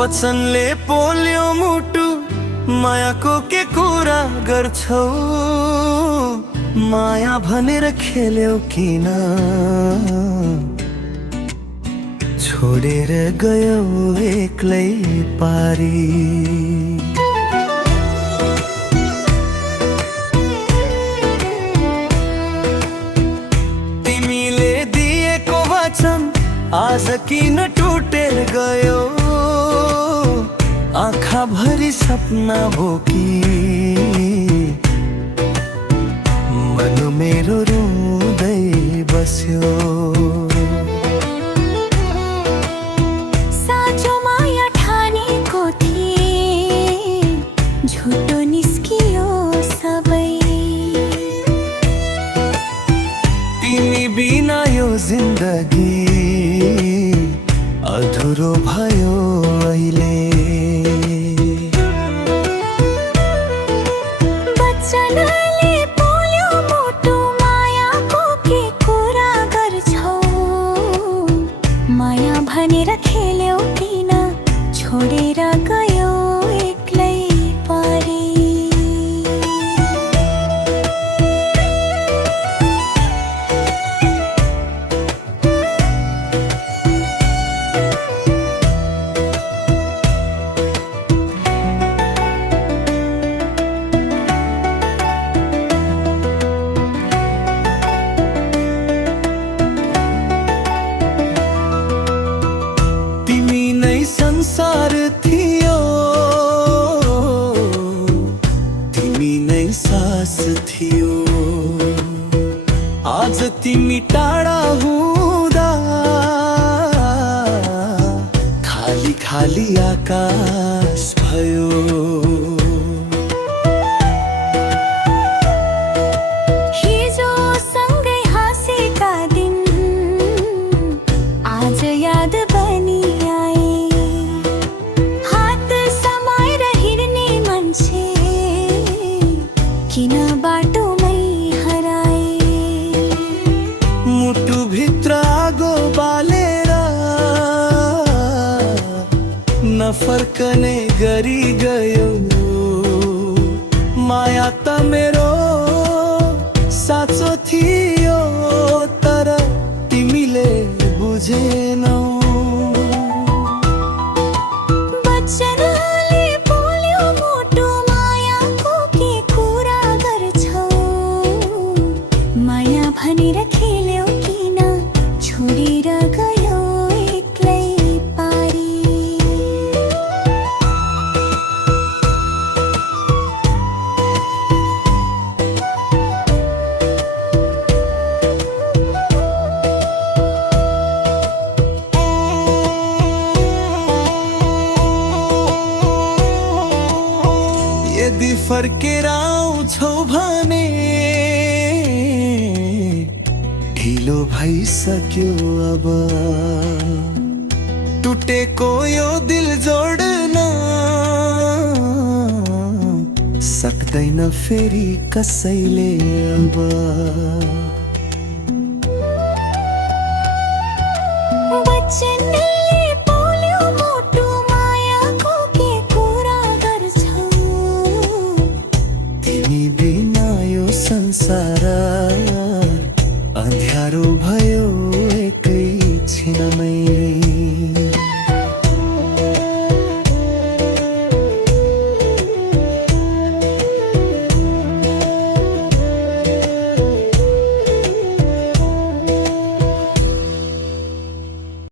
वचनले पोल्यो मुटु मायाको के कुरा गर्छौ माया भनेर खेल्यौ किन छोडेर गयौ एक्लै पारी तिमीले दिएको वचन आज किन टुटेर गयो आँखा भरी सपना बोकी मन मेरो रुँदै बस्यो साँचो माया ठानेको थिए झुटो निस्कियो सबै तिमी बिना यो जिन्दगी अधुरो भयो अहिले वचनले पोल्यो मुटु मायाको के कुरा गर्छौ माया भनेर खेल्यौ किन छोडेर गयो एक्लै पारी संसार थियो तिमी नै सास थियो आज तिमी टाढा हुँदा खाली खाली आकाश भयो हिजो सँगै हाँसेका दिन आज याद बनी किन बाटोमै हराए मुटु भित्र आगो बालेर नफर्कने गरी गयो माया त मेरो साँचो थियो तर तिमीले बुझेनौ भनेर खेल्यौ किन छोडेर गयो एक्लै पारी यदि फर्केर आउँछौ भने ढिलो भइसक्यो अब टुटेको यो दिल जोड्न सक्दैन फेरि कसैले अब वचन